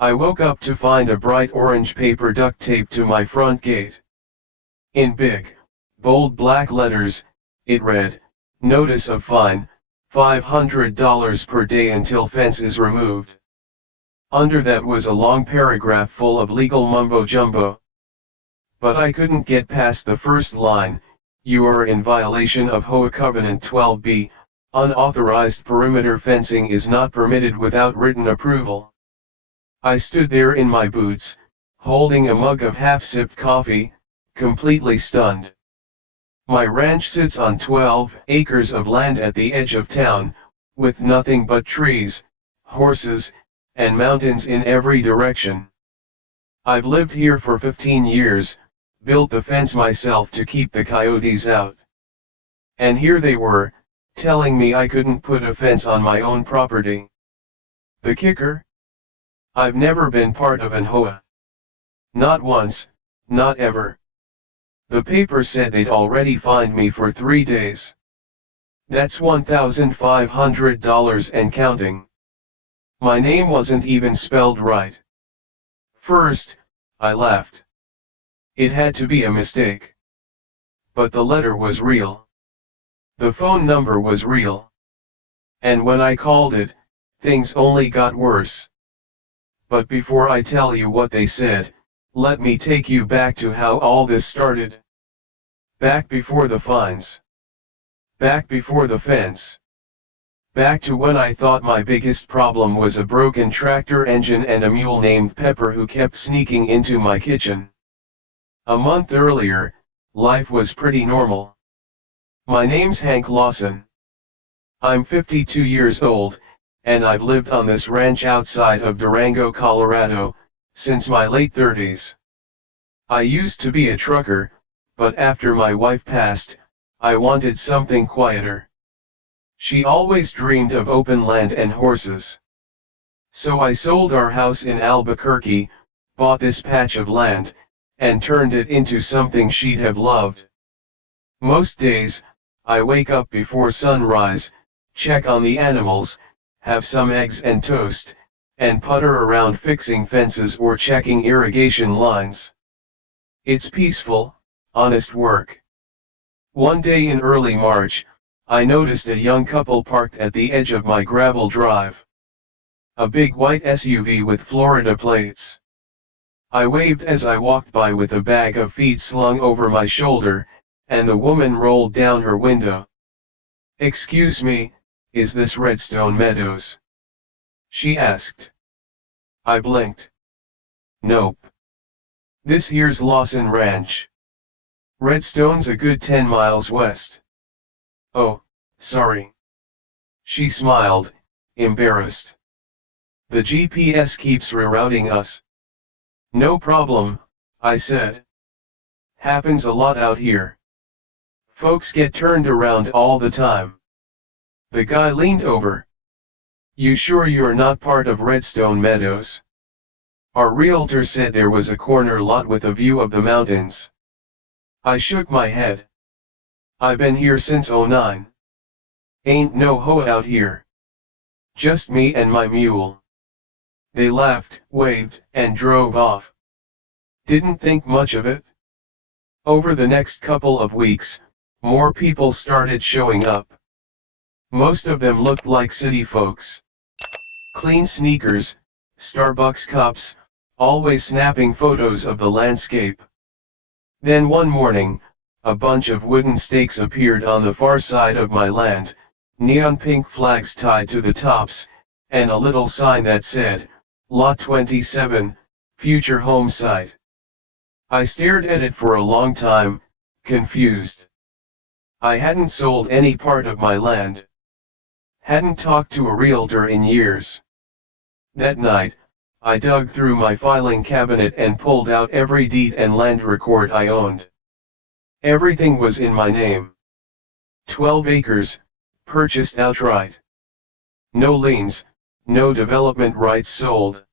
I woke up to find a bright orange paper duct taped to my front gate. In big, bold black letters, it read, "Notice of fine, $500 per day until fence is removed." Under that was a long paragraph full of legal mumbo-jumbo. But I couldn't get past the first line: "You are in violation of HOA Covenant 12B, unauthorized perimeter fencing is not permitted without written approval." I stood there in my boots, holding a mug of half-sipped coffee, completely stunned. My ranch sits on 12 acres of land at the edge of town, with nothing but trees, horses, and mountains in every direction. I've lived here for 15 years, built the fence myself to keep the coyotes out. And here they were, telling me I couldn't put a fence on my own property. The kicker? I've never been part of an HOA. Not once, not ever. The paper said they'd already fined me for 3 days. That's $1,500 and counting. My name wasn't even spelled right. First, I laughed. It had to be a mistake. But the letter was real. The phone number was real. And when I called it, things only got worse. But before I tell you what they said, let me take you back to how all this started. Back before the fines. Back before the fence. Back to when I thought my biggest problem was a broken tractor engine and a mule named Pepper who kept sneaking into my kitchen. A month earlier, life was pretty normal. My name's Hank Lawson. I'm 52 years old, and I've lived on this ranch outside of Durango, Colorado, since my late 30s. I used to be a trucker, but after my wife passed, I wanted something quieter. She always dreamed of open land and horses. So I sold our house in Albuquerque, bought this patch of land, and turned it into something she'd have loved. Most days, I wake up before sunrise, check on the animals, have some eggs and toast, and putter around fixing fences or checking irrigation lines. It's peaceful, honest work. One day in early March, I noticed a young couple parked at the edge of my gravel drive. A big white SUV with Florida plates. I waved as I walked by with a bag of feed slung over my shoulder, and the woman rolled down her window. "Excuse me, is this Redstone Meadows?" she asked. I blinked. "Nope. This here's Lawson Ranch. Redstone's a good 10 miles west." "Oh, sorry." She smiled, embarrassed. "The GPS keeps rerouting us." "No problem," I said. "Happens a lot out here. Folks get turned around all the time." The guy leaned over. "You sure you're not part of Redstone Meadows? Our realtor said there was a corner lot with a view of the mountains." I shook my head. "I've been here since '09. Ain't no HOA out here. Just me and my mule." They laughed, waved, and drove off. Didn't think much of it. Over the next couple of weeks, more people started showing up. Most of them looked like city folks. Clean sneakers, Starbucks cups, always snapping photos of the landscape. Then one morning, a bunch of wooden stakes appeared on the far side of my land, neon pink flags tied to the tops, and a little sign that said, "Lot 27, Future Home Site." I stared at it for a long time, confused. I hadn't sold any part of my land. Hadn't talked to a realtor in years. That night, I dug through my filing cabinet and pulled out every deed and land record I owned. Everything was in my name. 12 acres, purchased outright. No liens, no development rights sold.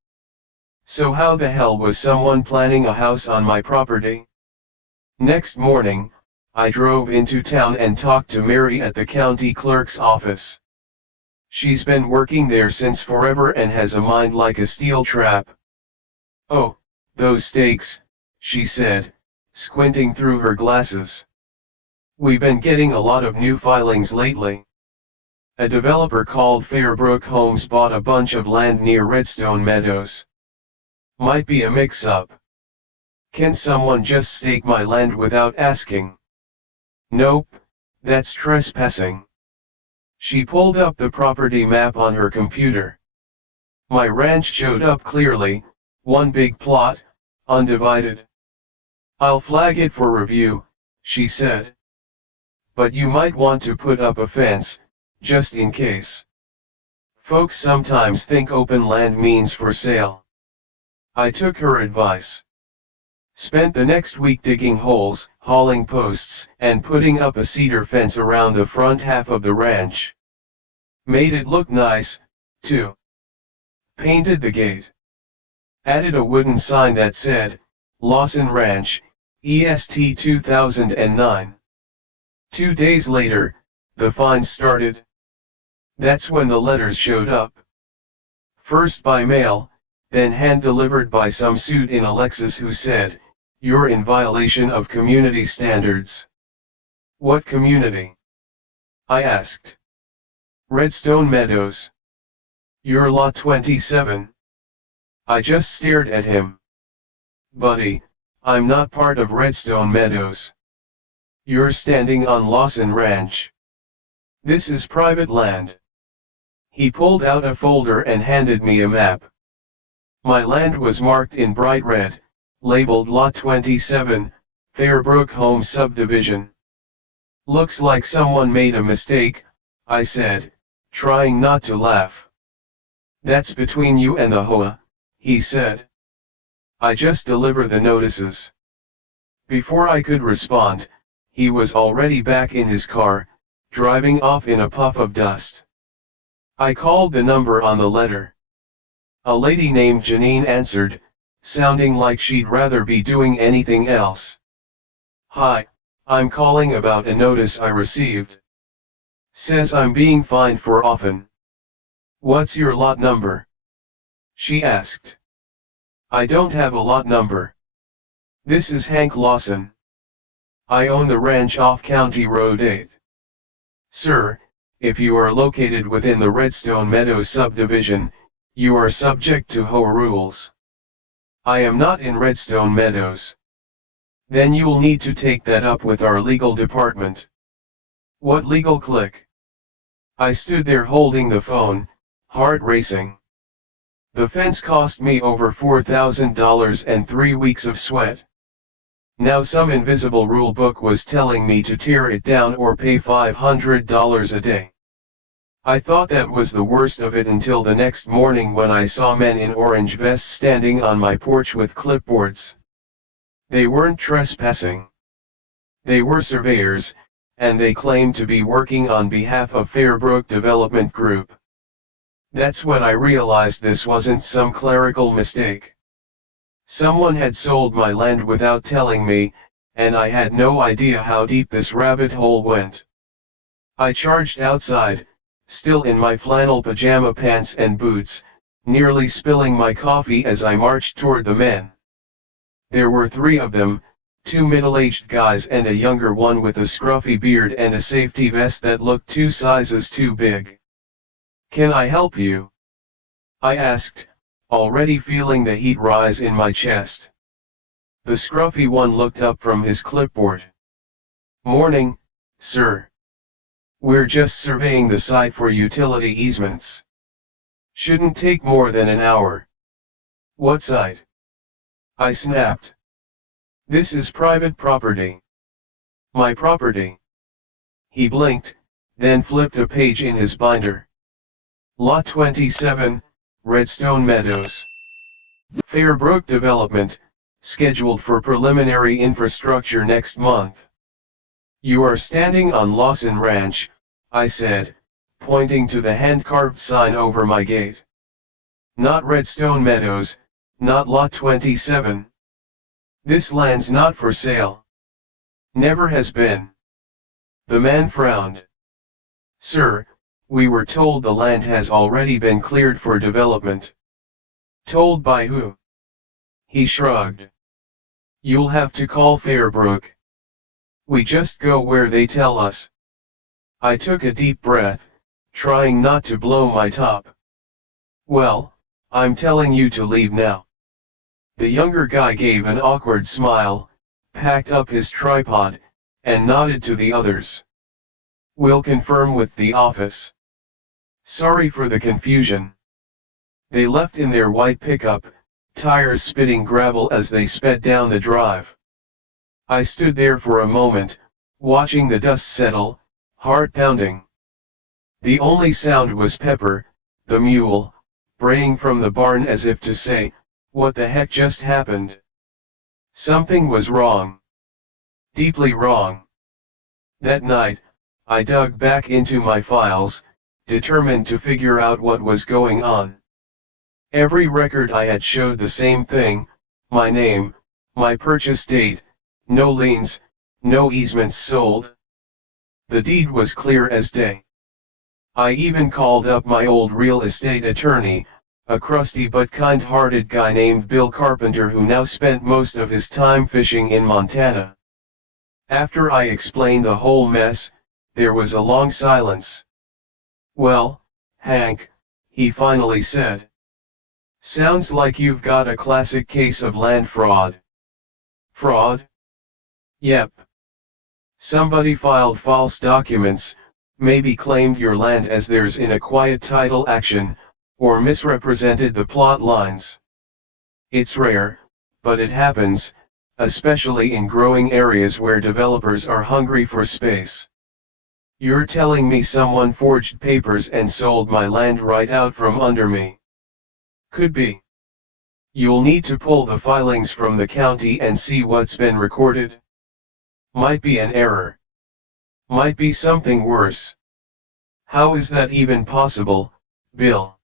So how the hell was someone planning a house on my property? Next morning, I drove into town and talked to Mary at the county clerk's office. She's been working there since forever and has a mind like a steel trap. Oh, those stakes, she said, squinting through her glasses. We've been getting a lot of new filings lately. A developer called Fairbrook Homes bought a bunch of land near Redstone Meadows. Might be a mix-up. Can someone just stake my land without asking? Nope, that's trespassing. She pulled up the property map on her computer. My ranch showed up clearly, one big plot, undivided. I'll flag it for review, she said. But you might want to put up a fence, just in case. Folks sometimes think open land means for sale. I took her advice. Spent the next week digging holes, hauling posts, and putting up a cedar fence around the front half of the ranch. Made it look nice, too. Painted the gate. Added a wooden sign that said, Lawson Ranch, EST 2009. 2 days later, the fines started. That's when the letters showed up. First by mail, then hand-delivered by some suit in a Lexus who said, "You're in violation of community standards." What community? I asked. Redstone Meadows. You're lot 27. I just stared at him. Buddy, I'm not part of Redstone Meadows. You're standing on Lawson Ranch. This is private land. He pulled out a folder and handed me a map. My land was marked in bright red, labeled Lot 27, Fairbrook Homes Subdivision. Looks like someone made a mistake, I said, trying not to laugh. That's between you and the HOA, he said. I just deliver the notices. Before I could respond, he was already back in his car, driving off in a puff of dust. I called the number on the letter. A lady named Janine answered, sounding like she'd rather be doing anything else. Hi, I'm calling about a notice I received. Says I'm being fined for often. What's your lot number? She asked. I don't have a lot number. This is Hank Lawson. I own the ranch off County Road 8. Sir, if you are located within the Redstone Meadows subdivision, you are subject to HOA rules. I am not in Redstone Meadows. Then you'll need to take that up with our legal department. What legal click? I stood there holding the phone, heart racing. The fence cost me over $4,000 and 3 weeks of sweat. Now some invisible rule book was telling me to tear it down or pay $500 a day. I thought that was the worst of it until the next morning when I saw men in orange vests standing on my porch with clipboards. They weren't trespassing. They were surveyors, and they claimed to be working on behalf of Fairbrook Development Group. That's when I realized this wasn't some clerical mistake. Someone had sold my land without telling me, and I had no idea how deep this rabbit hole went. I charged outside, still in my flannel pajama pants and boots, nearly spilling my coffee as I marched toward the men. There were 3 of them, 2 middle-aged guys and a younger one with a scruffy beard and a safety vest that looked 2 sizes too big. Can I help you? I asked, already feeling the heat rise in my chest. The scruffy one looked up from his clipboard. Morning, sir. We're just surveying the site for utility easements. Shouldn't take more than an hour. What site? I snapped. This is private property. My property. He blinked, then flipped a page in his binder. Lot 27, Redstone Meadows. Fairbrook Development, scheduled for preliminary infrastructure next month. You are standing on Lawson Ranch, I said, pointing to the hand-carved sign over my gate. Not Redstone Meadows, not Lot 27. This land's not for sale. Never has been. The man frowned. Sir, we were told the land has already been cleared for development. Told by who? He shrugged. You'll have to call Fairbrook. We just go where they tell us. I took a deep breath, trying not to blow my top. Well, I'm telling you to leave now. The younger guy gave an awkward smile, packed up his tripod, and nodded to the others. We'll confirm with the office. Sorry for the confusion. They left in their white pickup, tires spitting gravel as they sped down the drive. I stood there for a moment, watching the dust settle, heart pounding. The only sound was Pepper, the mule, braying from the barn as if to say, "What the heck just happened?" Something was wrong. Deeply wrong. That night, I dug back into my files, determined to figure out what was going on. Every record I had showed the same thing: my name, my purchase date, no liens, no easements sold. The deed was clear as day. I even called up my old real estate attorney, a crusty but kind-hearted guy named Bill Carpenter who now spent most of his time fishing in Montana. After I explained the whole mess, there was a long silence. "Well, Hank," he finally said. "Sounds like you've got a classic case of land fraud." "Fraud?" "Yep. Somebody filed false documents, maybe claimed your land as theirs in a quiet title action, or misrepresented the plot lines. It's rare, but it happens, especially in growing areas where developers are hungry for space." "You're telling me someone forged papers and sold my land right out from under me?" "Could be. You'll need to pull the filings from the county and see what's been recorded. Might be an error. Might be something worse." "How is that even possible, Bill?"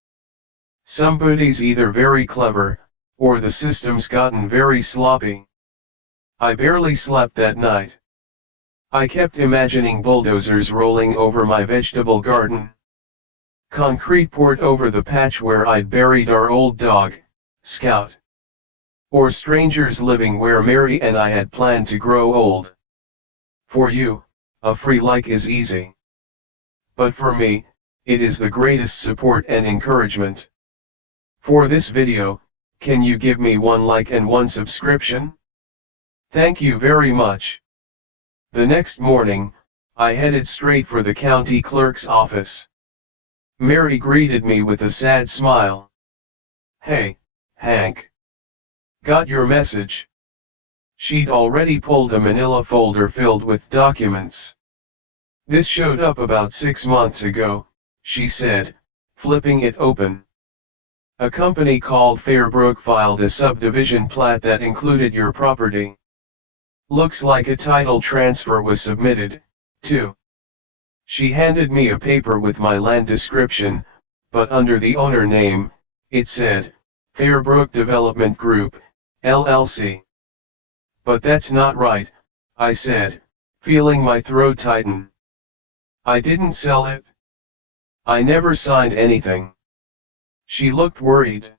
"Somebody's either very clever, or the system's gotten very sloppy." I barely slept that night. I kept imagining bulldozers rolling over my vegetable garden. Concrete poured over the patch where I'd buried our old dog, Scout. Or strangers living where Mary and I had planned to grow old. For you, a free like is easy. But for me, it is the greatest support and encouragement. For this video, can you give me one like and one subscription? Thank you very much. The next morning, I headed straight for the county clerk's office. Mary greeted me with a sad smile. "Hey, Hank. Got your message." She'd already pulled a manila folder filled with documents. "This showed up about 6 months ago," she said, flipping it open. "A company called Fairbrook filed a subdivision plat that included your property. Looks like a title transfer was submitted, too." She handed me a paper with my land description, but under the owner name, it said, "Fairbrook Development Group, LLC." "But that's not right," I said, feeling my throat tighten. "I didn't sell it. I never signed anything." She looked worried.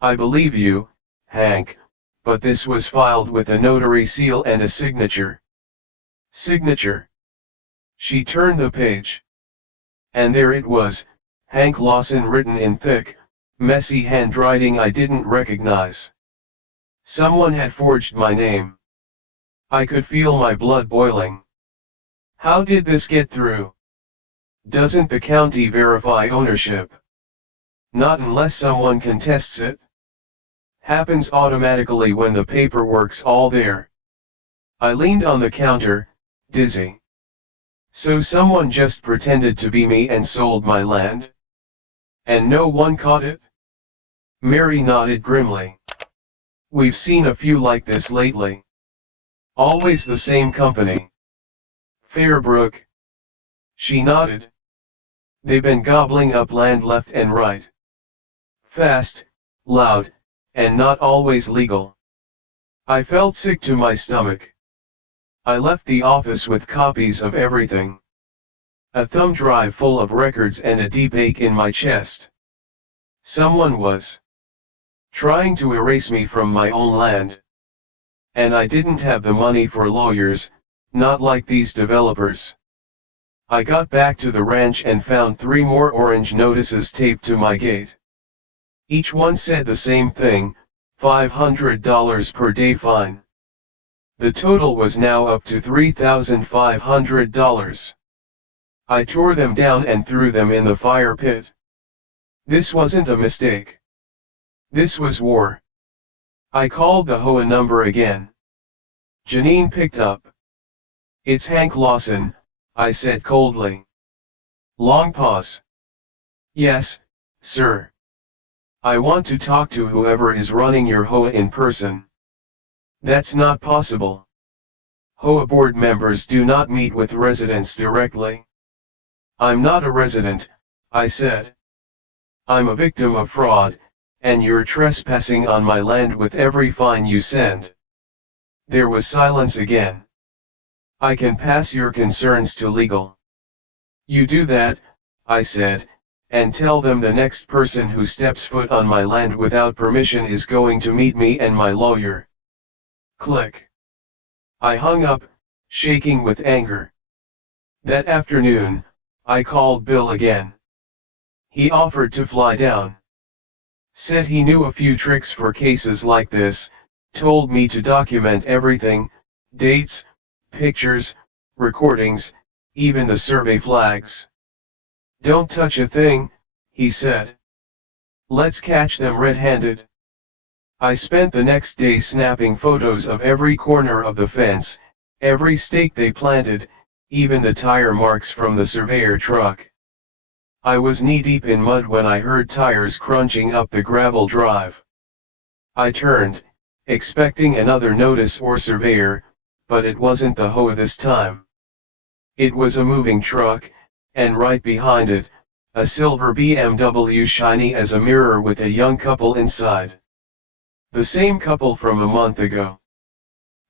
"I believe you, Hank, but this was filed with a notary seal and a signature." "Signature?" She turned the page. And there it was, Hank Lawson written in thick, messy handwriting I didn't recognize. Someone had forged my name. I could feel my blood boiling. How did this get through? Doesn't the county verify ownership? Not unless someone contests it. Happens automatically when the paperwork's all there. I leaned on the counter, dizzy. So someone just pretended to be me and sold my land? And no one caught it? Mary nodded grimly. "We've seen a few like this lately. Always the same company. Fairbrook." She nodded. "They've been gobbling up land left and right. Fast, loud, and not always legal." I felt sick to my stomach. I left the office with copies of everything. A thumb drive full of records and a deep ache in my chest. Someone was trying to erase me from my own land. And I didn't have the money for lawyers, not like these developers. I got back to the ranch and found 3 more orange notices taped to my gate. Each one said the same thing, $500 per day fine. The total was now up to $3,500. I tore them down and threw them in the fire pit. This wasn't a mistake. This was war. I called the HOA number again. Janine picked up. "It's Hank Lawson," I said coldly. Long pause. "Yes, sir. I want to talk to whoever is running your HOA in person." "That's not possible. HOA board members do not meet with residents directly." "I'm not a resident," I said. "I'm a victim of fraud, and you're trespassing on my land with every fine you send." There was silence again. "I can pass your concerns to legal." "You do that," I said, "and tell them the next person who steps foot on my land without permission is going to meet me and my lawyer." Click. I hung up, shaking with anger. That afternoon, I called Bill again. He offered to fly down. Said he knew a few tricks for cases like this, told me to document everything, dates, pictures, recordings, even the survey flags. "Don't touch a thing," he said. "Let's catch them red-handed." I spent the next day snapping photos of every corner of the fence, every stake they planted, even the tire marks from the surveyor truck. I was knee-deep in mud when I heard tires crunching up the gravel drive. I turned, expecting another notice or surveyor, but it wasn't the HOA this time. It was a moving truck, and right behind it, a silver BMW shiny as a mirror with a young couple inside. The same couple from a month ago.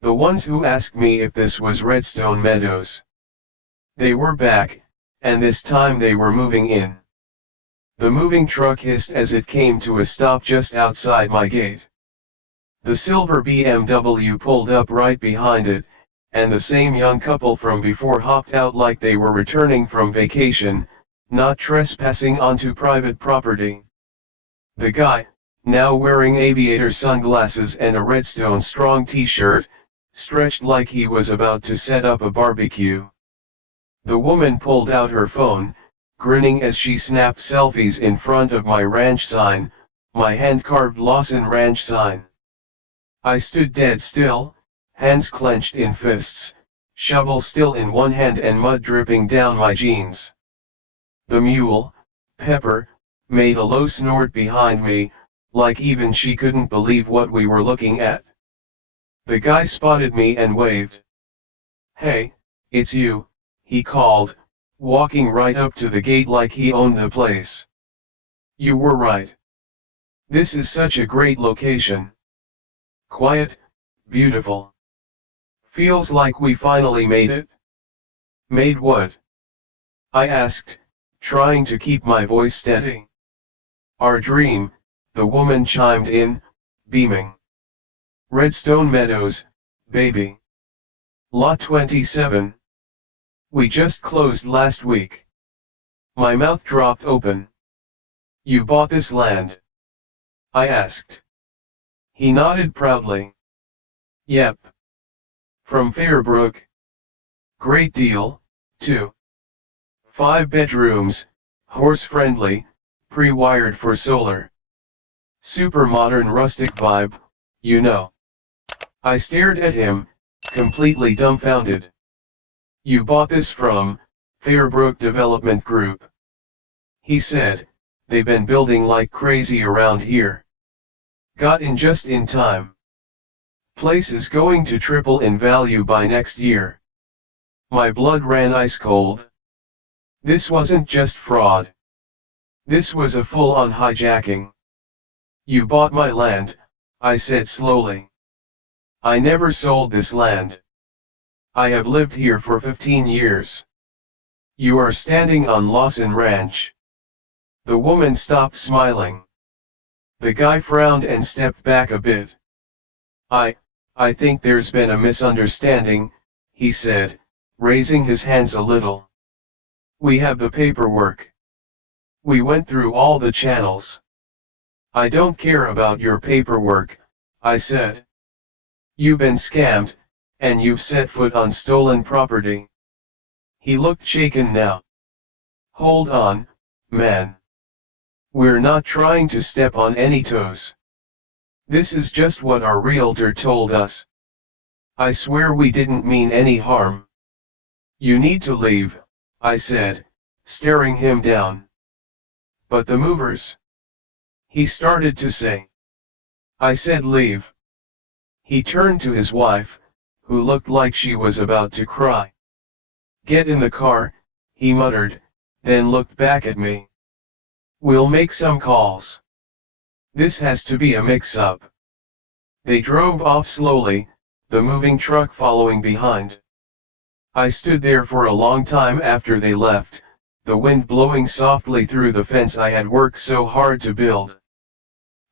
The ones who asked me if this was Redstone Meadows. They were back, and this time they were moving in. The moving truck hissed as it came to a stop just outside my gate. The silver BMW pulled up right behind it, and the same young couple from before hopped out like they were returning from vacation, not trespassing onto private property. The guy, now wearing aviator sunglasses and a Redstone Strong t-shirt, stretched like he was about to set up a barbecue. The woman pulled out her phone, grinning as she snapped selfies in front of my ranch sign, my hand-carved Lawson Ranch sign. I stood dead still, hands clenched in fists, shovel still in one hand and mud dripping down my jeans. The mule, Pepper, made a low snort behind me, like even she couldn't believe what we were looking at. The guy spotted me and waved. "Hey, it's you," he called, walking right up to the gate like he owned the place. "You were right. This is such a great location. Quiet, beautiful. Feels like we finally made it." "Made what?" I asked, trying to keep my voice steady. "Our dream," the woman chimed in, beaming. "Redstone Meadows, baby. Lot 27. We just closed last week." My mouth dropped open. "You bought this land?" I asked. He nodded proudly. "Yep. From Fairbrook. Great deal, too. 5 bedrooms, horse-friendly, pre-wired for solar. Super modern rustic vibe, you know." I stared at him, completely dumbfounded. "You bought this from Fairbrook Development Group?" He said, "They've been building like crazy around here. Got in just in time. Place is going to triple in value by next year." My blood ran ice cold. This wasn't just fraud. This was a full-on hijacking. "You bought my land," I said slowly. "I never sold this land. I have lived here for 15 years. You are standing on Lawson Ranch." The woman stopped smiling. The guy frowned and stepped back a bit. I think there's been a misunderstanding, he said, raising his hands a little. We have the paperwork. We went through all the channels. I don't care about your paperwork, I said. You've been scammed, and you've set foot on stolen property. He looked shaken now. Hold on, man. We're not trying to step on any toes. This is just what our realtor told us. I swear we didn't mean any harm. You need to leave, I said, staring him down. But the movers. He started to say. I said leave. He turned to his wife, who looked like she was about to cry. Get in the car, he muttered, then looked back at me. We'll make some calls. This has to be a mix-up. They drove off slowly, the moving truck following behind. I stood there for a long time after they left, the wind blowing softly through the fence I had worked so hard to build.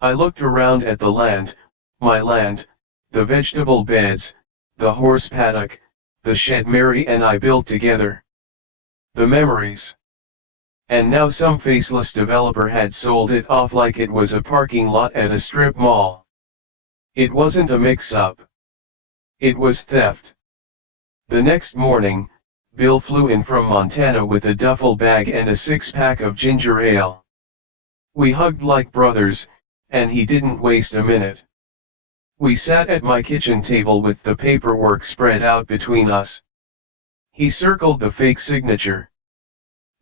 I looked around at the land, my land, the vegetable beds, the horse paddock, the shed Mary and I built together. The memories. And now some faceless developer had sold it off like it was a parking lot at a strip mall. It wasn't a mix-up. It was theft. The next morning, Bill flew in from Montana with a duffel bag and a six-pack of ginger ale. We hugged like brothers, and he didn't waste a minute. We sat at my kitchen table with the paperwork spread out between us. He circled the fake signature.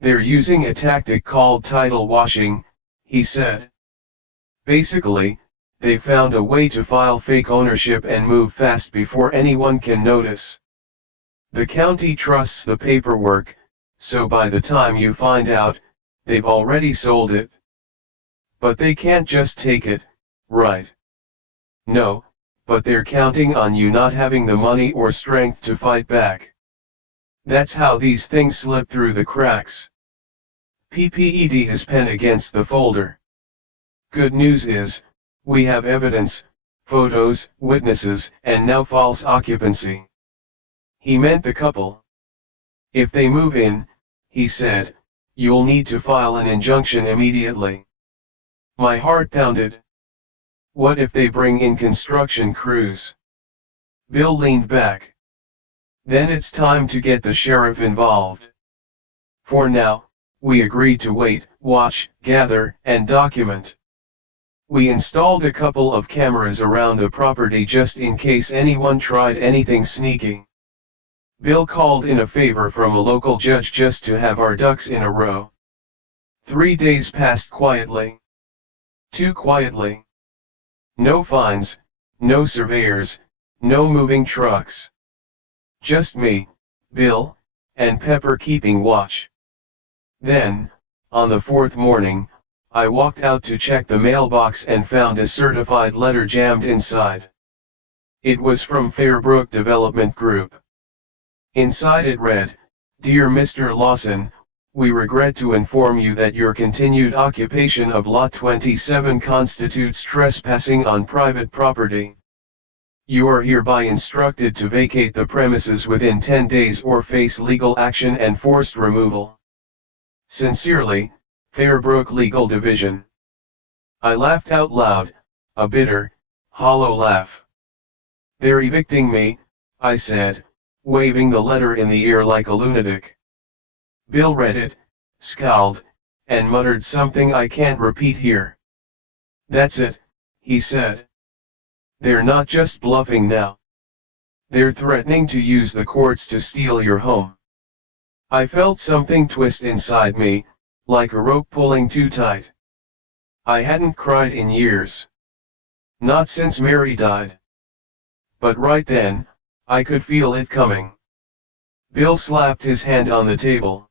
They're using a tactic called title washing, he said. Basically, they found a way to file fake ownership and move fast before anyone can notice. The county trusts the paperwork, so by the time you find out, they've already sold it. But they can't just take it, right? No, but they're counting on you not having the money or strength to fight back. That's how these things slip through the cracks. PPED his pen against the folder. Good news is, we have evidence, photos, witnesses, and now false occupancy. He meant the couple. If they move in, he said, you'll need to file an injunction immediately. My heart pounded. What if they bring in construction crews? Bill leaned back. Then it's time to get the sheriff involved. For now, we agreed to wait, watch, gather, and document. We installed a couple of cameras around the property just in case anyone tried anything sneaky. Bill called in a favor from a local judge just to have our ducks in a row. 3 days passed quietly. Too quietly. No fines, no surveyors, no moving trucks. Just me, Bill, and Pepper keeping watch. Then, on the 4th morning, I walked out to check the mailbox and found a certified letter jammed inside. It was from Fairbrook Development Group. Inside it read, Dear Mr. Lawson, we regret to inform you that your continued occupation of Lot 27 constitutes trespassing on private property. You are hereby instructed to vacate the premises within 10 days or face legal action and forced removal. Sincerely, Fairbrook Legal Division. I laughed out loud, a bitter, hollow laugh. They're evicting me, I said, waving the letter in the air like a lunatic. Bill read it, scowled, and muttered something I can't repeat here. That's it, he said. They're not just bluffing now. They're threatening to use the courts to steal your home. I felt something twist inside me, like a rope pulling too tight. I hadn't cried in years. Not since Mary died. But right then, I could feel it coming. Bill slapped his hand on the table.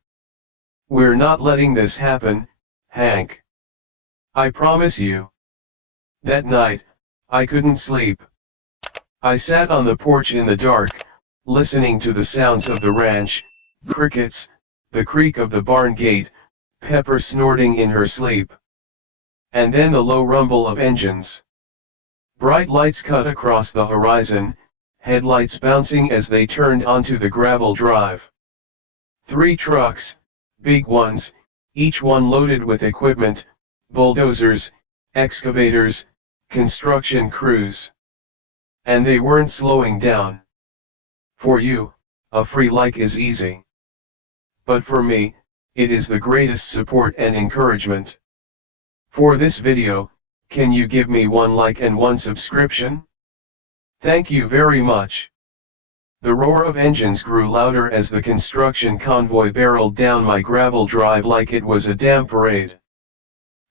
We're not letting this happen, Hank. I promise you. That night, I couldn't sleep. I sat on the porch in the dark, listening to the sounds of the ranch, crickets, the creak of the barn gate, Pepper snorting in her sleep. And then the low rumble of engines. Bright lights cut across the horizon, headlights bouncing as they turned onto the gravel drive. 3 trucks, big ones, each one loaded with equipment, bulldozers, excavators, construction crews. And they weren't slowing down. For you, a free like is easy. But for me, it is the greatest support and encouragement. For this video, can you give me 1 like and 1 subscription? Thank you very much. The roar of engines grew louder as the construction convoy barreled down my gravel drive like it was a damn parade.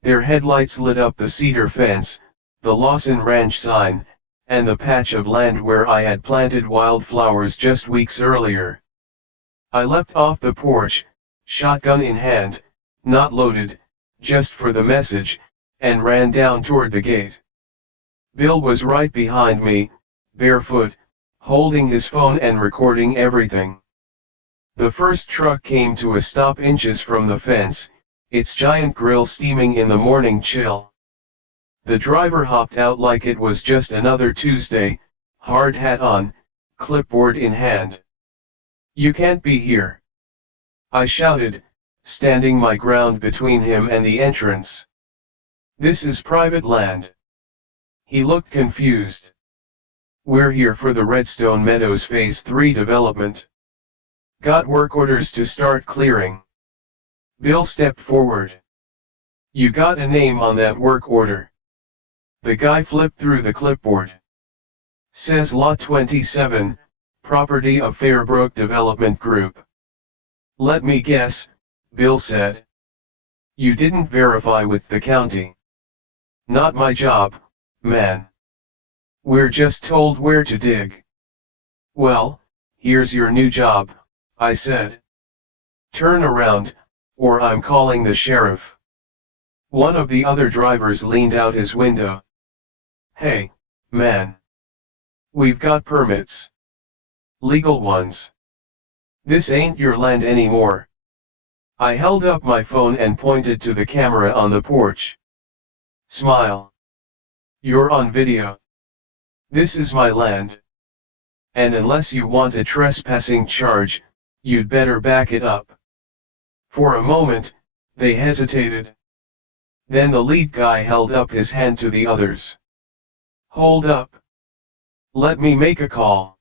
Their headlights lit up the cedar fence, the Lawson Ranch sign, and the patch of land where I had planted wildflowers just weeks earlier. I leapt off the porch, shotgun in hand, not loaded, just for the message, and ran down toward the gate. Bill was right behind me, barefoot, holding his phone and recording everything. The first truck came to a stop inches from the fence, its giant grill steaming in the morning chill. The driver hopped out like it was just another Tuesday, hard hat on, clipboard in hand. "You can't be here," I shouted, standing my ground between him and the entrance. "This is private land." He looked confused. "We're here for the Redstone Meadows Phase 3 development. Got work orders to start clearing." Bill stepped forward. "You got a name on that work order?" The guy flipped through the clipboard. "Says Lot 27, property of Fairbrook Development Group." "Let me guess," Bill said. "You didn't verify with the county." "Not my job, man. We're just told where to dig." "Well, here's your new job," I said. "Turn around, or I'm calling the sheriff." One of the other drivers leaned out his window. "Hey, man. We've got permits. Legal ones. This ain't your land anymore." I held up my phone and pointed to the camera on the porch. "Smile. You're on video. This is my land. And unless you want a trespassing charge, you'd better back it up." For a moment, they hesitated. Then the lead guy held up his hand to the others. "Hold up. Let me make a call."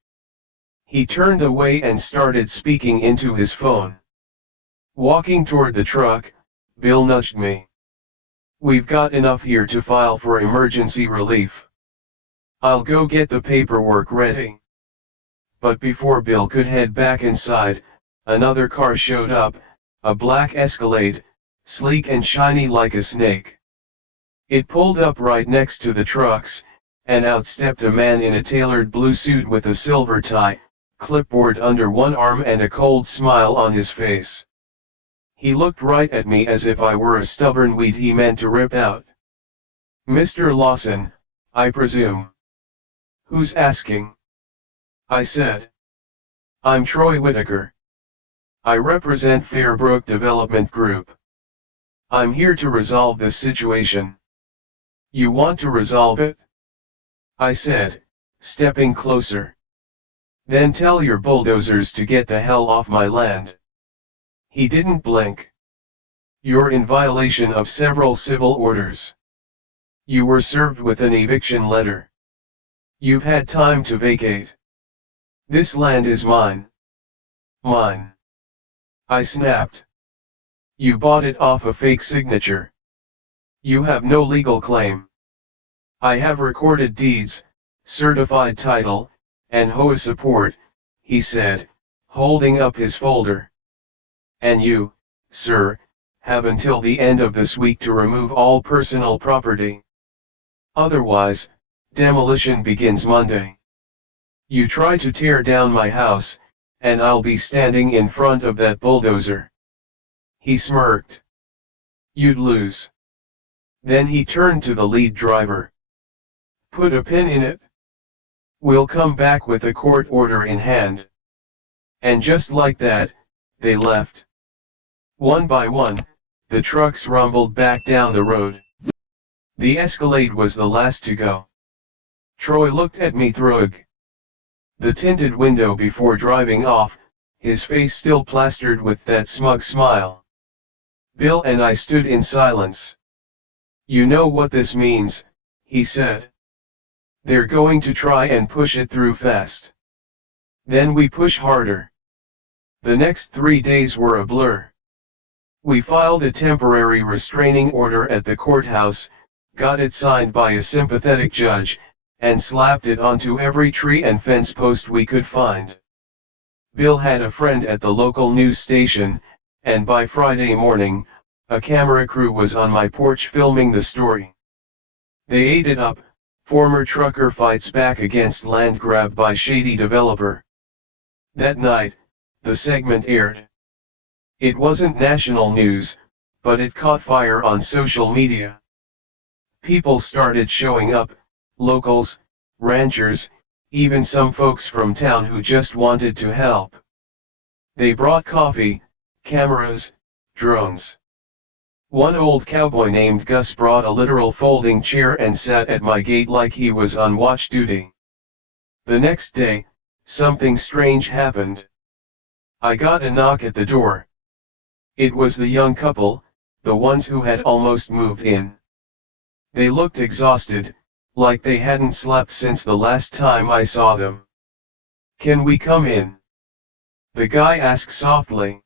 He turned away and started speaking into his phone. Walking toward the truck, Bill nudged me. "We've got enough here to file for emergency relief. I'll go get the paperwork ready." But before Bill could head back inside, another car showed up, a black Escalade, sleek and shiny like a snake. It pulled up right next to the trucks, and out stepped a man in a tailored blue suit with a silver tie, clipboard under one arm and a cold smile on his face. He looked right at me as if I were a stubborn weed he meant to rip out. "Mr. Lawson, I presume." "Who's asking?" I said. "I'm Troy Whitaker. I represent Fairbrook Development Group. I'm here to resolve this situation." "You want to resolve it?" I said, stepping closer. "Then tell your bulldozers to get the hell off my land." He didn't blink. "You're in violation of several civil orders. You were served with an eviction letter. You've had time to vacate. This land is mine." "Mine?" I snapped. "You bought it off a fake signature. You have no legal claim." "I have recorded deeds, certified title, and HOA support," he said, holding up his folder. "And you, sir, have until the end of this week to remove all personal property. Otherwise, demolition begins Monday. You try to tear down my house, and I'll be standing in front of that bulldozer." He smirked. "You'd lose." Then he turned to the lead driver. "Put a pin in it. We'll come back with a court order in hand." And just like that, they left. One by one, the trucks rumbled back down the road. The Escalade was the last to go. Troy looked at me through the tinted window before driving off, his face still plastered with that smug smile. Bill and I stood in silence. "You know what this means," he said. "They're going to try and push it through fast. Then we push harder." The next 3 days were a blur. We filed a temporary restraining order at the courthouse, got it signed by a sympathetic judge, and slapped it onto every tree and fence post we could find. Bill had a friend at the local news station, and by Friday morning, a camera crew was on my porch filming the story. They ate it up. Former trucker fights back against land grab by shady developer. That night, the segment aired. It wasn't national news, but it caught fire on social media. People started showing up, locals, ranchers, even some folks from town who just wanted to help. They brought coffee, cameras, drones. One old cowboy named Gus brought a literal folding chair and sat at my gate like he was on watch duty. The next day, something strange happened. I got a knock at the door. It was the young couple, the ones who had almost moved in. They looked exhausted, like they hadn't slept since the last time I saw them. "Can we come in?" the guy asked softly.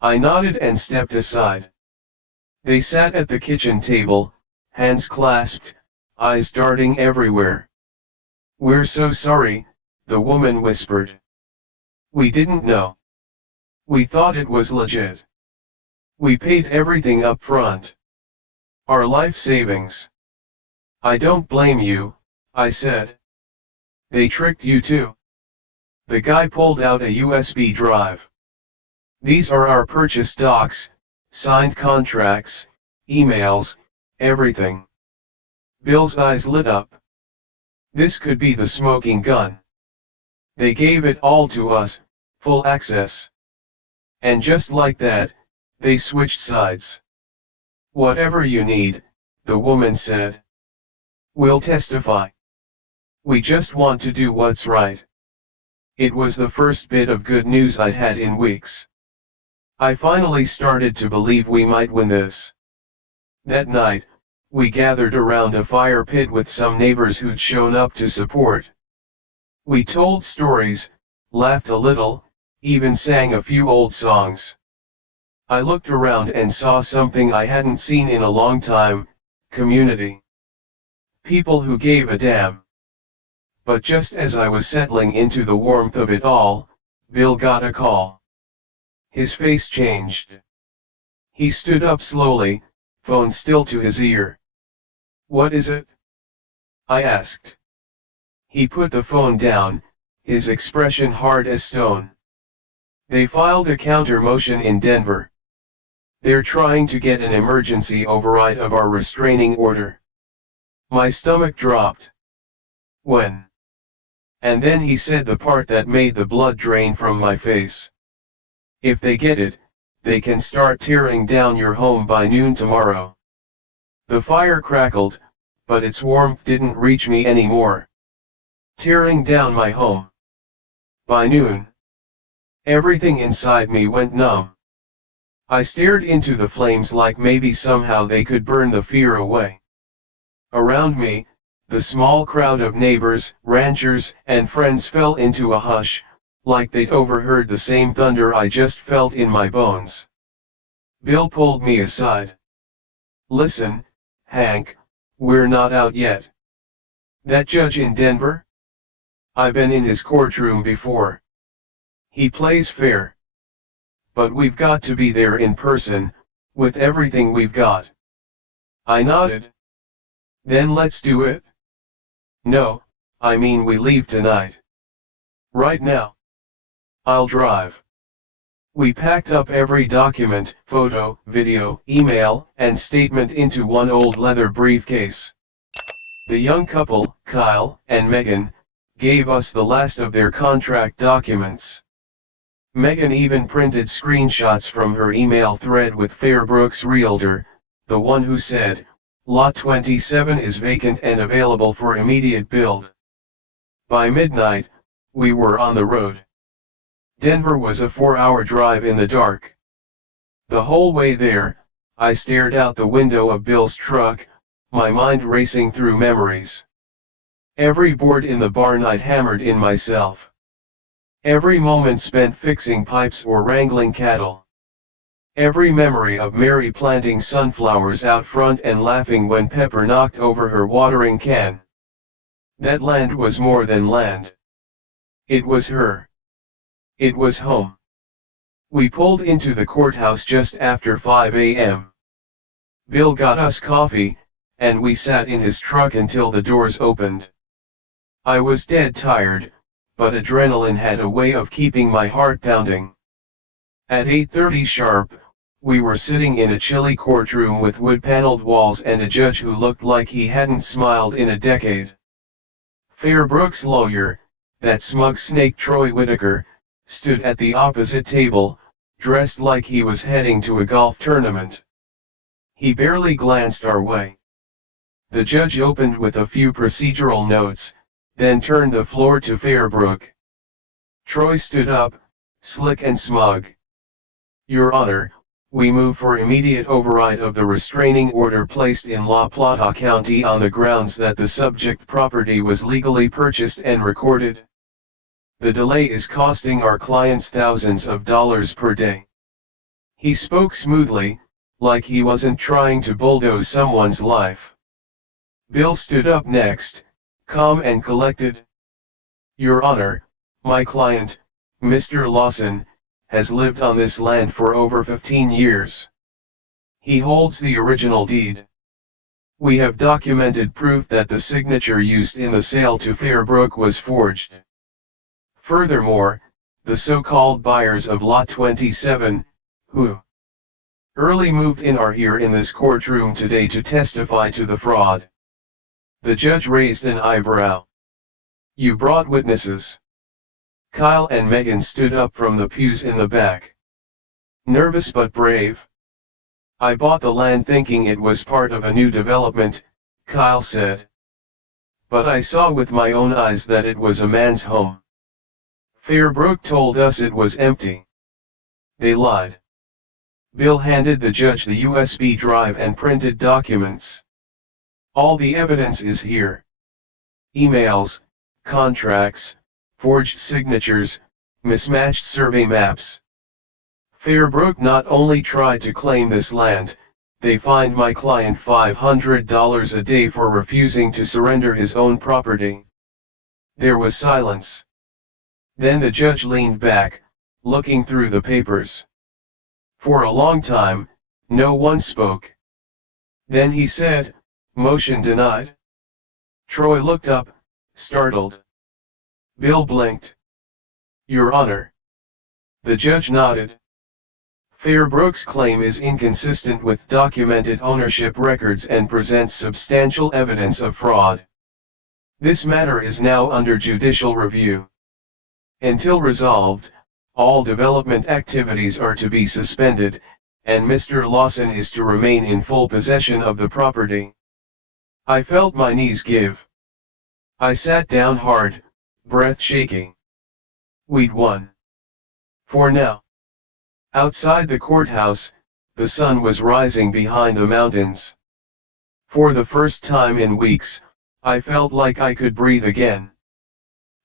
I nodded and stepped aside. They sat at the kitchen table, hands clasped, eyes darting everywhere. "We're so sorry," the woman whispered. "We didn't know. We thought it was legit. We paid everything up front. Our life savings." "I don't blame you," I said. "They tricked you too." The guy pulled out a USB drive. "These are our purchase docs, signed contracts, emails, everything." Bill's eyes lit up. This could be the smoking gun. They gave it all to us, full access. And just like that, they switched sides. "Whatever you need," the woman said. "We'll testify. We just want to do what's right." It was the first bit of good news I'd had in weeks. I finally started to believe we might win this. That night, we gathered around a fire pit with some neighbors who'd shown up to support. We told stories, laughed a little, even sang a few old songs. I looked around and saw something I hadn't seen in a long time: community. People who gave a damn. But just as I was settling into the warmth of it all, Bill got a call. His face changed. He stood up slowly, phone still to his ear. "What is it?" I asked. He put the phone down, his expression hard as stone. "They filed a counter motion in Denver. They're trying to get an emergency override of our restraining order." My stomach dropped. "When?" And then he said the part that made the blood drain from my face. "If they get it, they can start tearing down your home by noon tomorrow." The fire crackled, but its warmth didn't reach me anymore. Tearing down my home. By noon. Everything inside me went numb. I stared into the flames like maybe somehow they could burn the fear away. Around me, the small crowd of neighbors, ranchers, and friends fell into a hush, like they'd overheard the same thunder I just felt in my bones. Bill pulled me aside. "Listen, Hank, we're not out yet." "That judge in Denver? I've been in his courtroom before. He plays fair. But we've got to be there in person, with everything we've got." I nodded. "Then let's do it." "No, I mean we leave tonight. Right now. I'll drive." We packed up every document, photo, video, email, and statement into one old leather briefcase. The young couple, Kyle and Megan, gave us the last of their contract documents. Megan even printed screenshots from her email thread with Fairbrooks Realtor, the one who said, Lot 27 is vacant and available for immediate build. By midnight, we were on the road. Denver was a 4-hour drive in the dark. The whole way there, I stared out the window of Bill's truck, my mind racing through memories. Every board in the barn I'd hammered in myself. Every moment spent fixing pipes or wrangling cattle. Every memory of Mary planting sunflowers out front and laughing when Pepper knocked over her watering can. That land was more than land. It was her. It was home. We pulled into the courthouse just after 5 a.m. Bill got us coffee, and we sat in his truck until the doors opened. I was dead tired, but adrenaline had a way of keeping my heart pounding. At 8:30 sharp, we were sitting in a chilly courtroom with wood-paneled walls and a judge who looked like he hadn't smiled in a decade. Fairbrook's lawyer, that smug snake Troy Whitaker, stood at the opposite table, dressed like he was heading to a golf tournament. He barely glanced our way. The judge opened with a few procedural notes, then turned the floor to Fairbrook. Troy stood up, slick and smug. Your Honor, we move for immediate override of the restraining order placed in La Plata County on the grounds that the subject property was legally purchased and recorded. The delay is costing our clients thousands of dollars per day. He spoke smoothly, like he wasn't trying to bulldoze someone's life. Bill stood up next, calm and collected. Your Honor, my client, Mr. Lawson, has lived on this land for over 15 years. He holds the original deed. We have documented proof that the signature used in the sale to Fairbrook was forged. Furthermore, the so-called buyers of Lot 27, who early moved in, are here in this courtroom today to testify to the fraud. The judge raised an eyebrow. You brought witnesses. Kyle and Megan stood up from the pews in the back. Nervous but brave. I bought the land thinking it was part of a new development, Kyle said. But I saw with my own eyes that it was a man's home. Fairbrook told us it was empty. They lied. Bill handed the judge the USB drive and printed documents. All the evidence is here. Emails, contracts, forged signatures, mismatched survey maps. Fairbrook not only tried to claim this land, they fined my client $500 a day for refusing to surrender his own property. There was silence. Then the judge leaned back, looking through the papers. For a long time, no one spoke. Then he said, "Motion denied." Troy looked up, startled. Bill blinked. Your Honor. The judge nodded. Fairbrook's claim is inconsistent with documented ownership records and presents substantial evidence of fraud. This matter is now under judicial review. Until resolved, all development activities are to be suspended, and Mr. Lawson is to remain in full possession of the property. I felt my knees give. I sat down hard, breath shaking. We'd won. For now. Outside the courthouse, the sun was rising behind the mountains. For the first time in weeks, I felt like I could breathe again.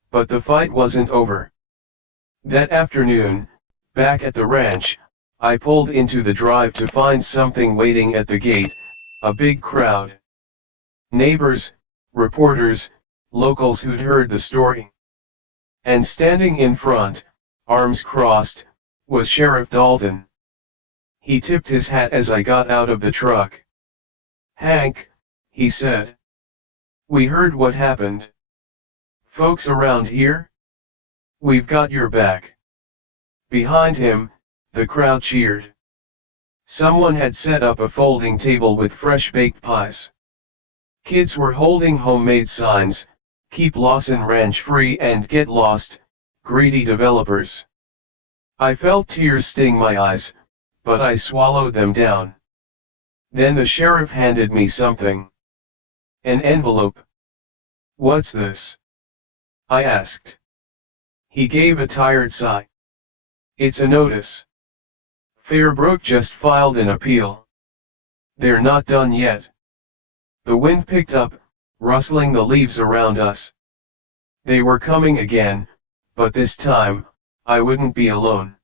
But the fight wasn't over. That afternoon, back at the ranch, I pulled into the drive to find something waiting at the gate, a big crowd. Neighbors, reporters, locals who'd heard the story. And standing in front, arms crossed, was Sheriff Dalton. He tipped his hat as I got out of the truck. Hank, he said. We heard what happened. Folks around here? We've got your back. Behind him, the crowd cheered. Someone had set up a folding table with fresh baked pies. Kids were holding homemade signs, "Keep Lawson Ranch free and get lost, greedy developers." I felt tears sting my eyes, but I swallowed them down. Then the sheriff handed me something. An envelope. "What's this?" I asked. He gave a tired sigh. "It's a notice. Fairbrook just filed an appeal. They're not done yet." The wind picked up, rustling the leaves around us. They were coming again, but this time, I wouldn't be alone.